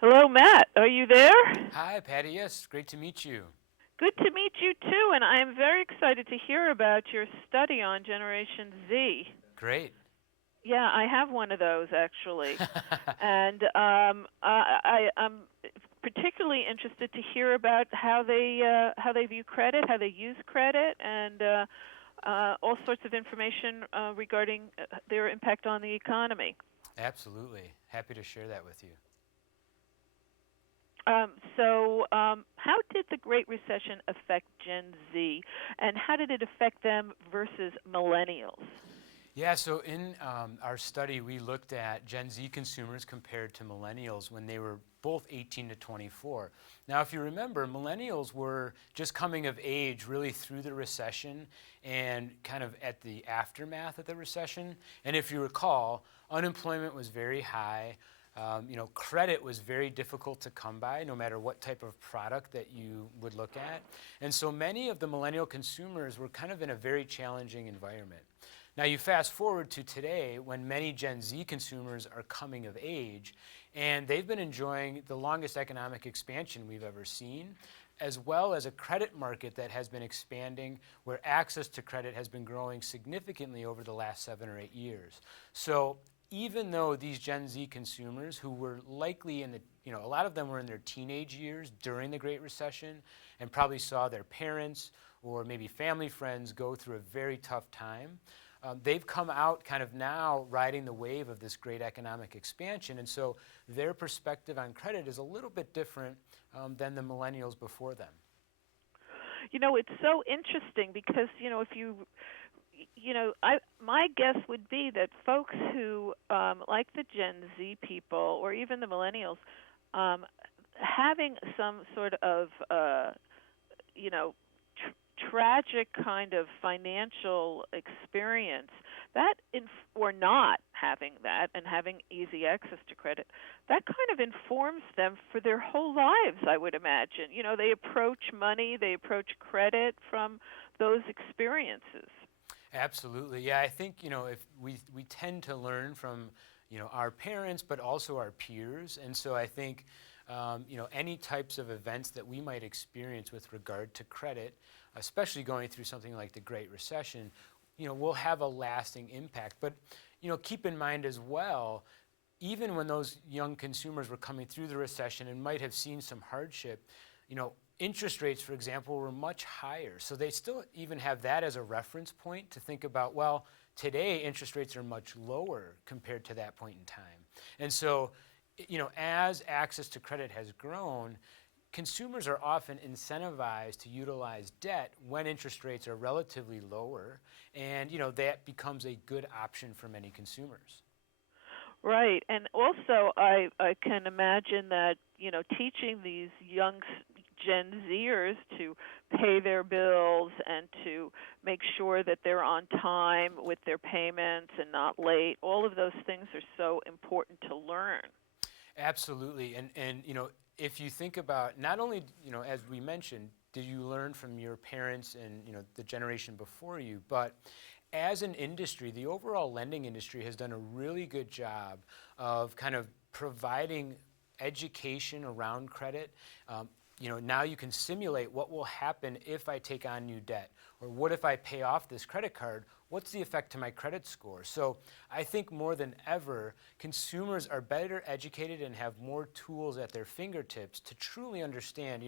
Hello, Matt. Are you there? Hi, Patty. Yes, great to meet you. Good to meet you too, and I am very excited to hear about your study on Generation Z. Great. Yeah, I have one of those actually, and I'm particularly interested to hear about how they view credit, how they use credit, and all sorts of information regarding their impact on the economy. Absolutely. Happy to share that with you. How did the Great Recession affect Gen Z, and how did it affect them versus millennials? Yeah, so in our study, we looked at Gen Z consumers compared to millennials when they were both 18 to 24. Now, if you remember, millennials were just coming of age really through the recession and kind of at the aftermath of the recession. And if you recall, unemployment was very high. Credit was very difficult to come by, no matter what type of product that you would look at. And so many of the millennial consumers were kind of in a very challenging environment. Now you fast forward to today when many Gen Z consumers are coming of age, and they've been enjoying the longest economic expansion we've ever seen, as well as a credit market that has been expanding where access to credit has been growing significantly over the last 7 or 8 years. So even though these Gen Z consumers who were likely a lot of them were in their teenage years during the Great Recession and probably saw their parents or maybe family friends go through a very tough time, they've come out kind of now riding the wave of this great economic expansion. And so their perspective on credit is a little bit different than the millennials before them. It's so interesting because if I my guess would be that folks who like the Gen Z people or even the millennials um, having some sort of you know tragic kind of financial experience or not having that and having easy access to credit, that kind of informs them for their whole lives, I would imagine. They approach money, they approach credit from those experiences. Absolutely. Yeah, I think, if we tend to learn from, our parents, but also our peers. And so I think, any types of events that we might experience with regard to credit, especially going through something like the Great Recession, will have a lasting impact. But, keep in mind as well, even when those young consumers were coming through the recession and might have seen some hardship, interest rates, for example, were much higher. So they still even have that as a reference point to think about, well, today interest rates are much lower compared to that point in time. And so, as access to credit has grown, consumers are often incentivized to utilize debt when interest rates are relatively lower, and that becomes a good option for many consumers. Right. And also I can imagine that, teaching these young Gen Zers to pay their bills and to make sure that they're on time with their payments and not late, all of those things are so important to learn. Absolutely, and if you think about not only as we mentioned, did you learn from your parents and the generation before you, but as an industry, the overall lending industry has done a really good job of kind of providing education around credit. Now you can simulate what will happen if I take on new debt, or what if I pay off this credit card? What's the effect to my credit score? So I think more than ever, consumers are better educated and have more tools at their fingertips to truly understand,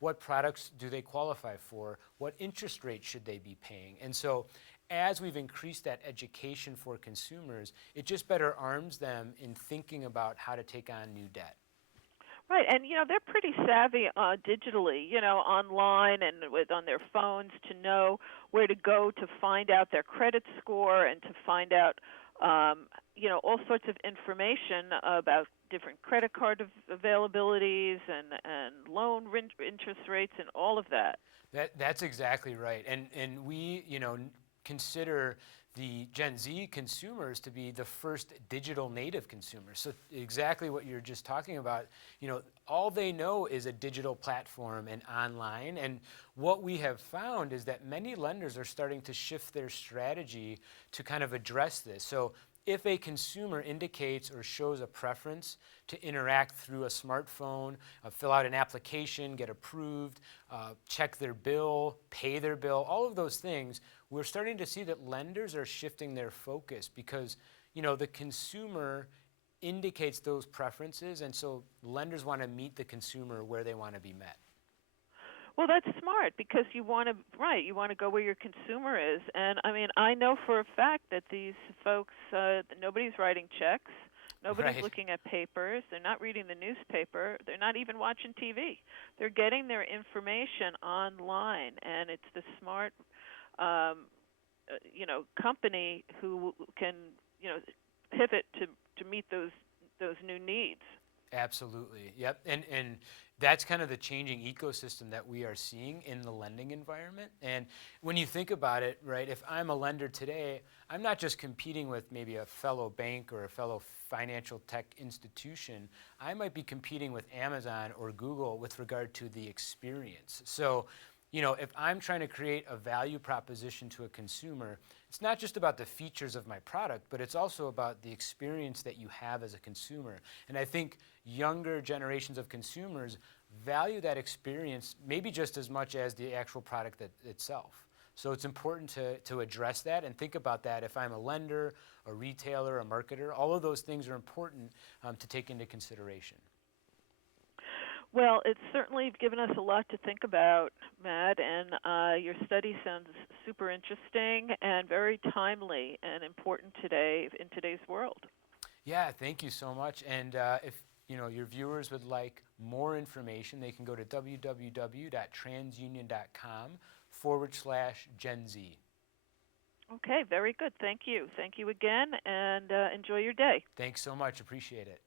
what products do they qualify for, what interest rate should they be paying. And so as we've increased that education for consumers, it just better arms them in thinking about how to take on new debt. Right, and they're pretty savvy digitally, online and on their phones to know where to go to find out their credit score and to find out, all sorts of information about different credit card availabilities and loan interest rates and all of that. That's exactly right. And we, consider the Gen Z consumers to be the first digital native consumers. So exactly what you're just talking about, all they know is a digital platform and online. And what we have found is that many lenders are starting to shift their strategy to kind of address this. So if a consumer indicates or shows a preference to interact through a smartphone, fill out an application, get approved, check their bill, pay their bill, all of those things, we're starting to see that lenders are shifting their focus because, the consumer indicates those preferences, and so lenders want to meet the consumer where they want to be met. Well, that's smart because you want to go where your consumer is. And I mean, I know for a fact that these folks, nobody's writing checks, nobody's Right. looking at papers, they're not reading the newspaper, they're not even watching TV. They're getting their information online, and it's the smart, company who can, pivot to meet those new needs. Absolutely. Yep. And that's kind of the changing ecosystem that we are seeing in the lending environment. And when you think about it, right, if I'm a lender today, I'm not just competing with maybe a fellow bank or a fellow financial tech institution. I might be competing with Amazon or Google with regard to the experience. So, if I'm trying to create a value proposition to a consumer, it's not just about the features of my product, but it's also about the experience that you have as a consumer. And I think younger generations of consumers value that experience maybe just as much as the actual product itself. So it's important to address that and think about that. If I'm a lender, a retailer, a marketer, all of those things are important to take into consideration. Well, it's certainly given us a lot to think about, Matt, and your study sounds super interesting and very timely and important today in today's world. Yeah, thank you so much. And if your viewers would like more information, they can go to www.transunion.com/Gen Z. Okay, very good. Thank you. Thank you again, and enjoy your day. Thanks so much. Appreciate it.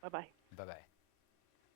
Bye-bye. Bye-bye.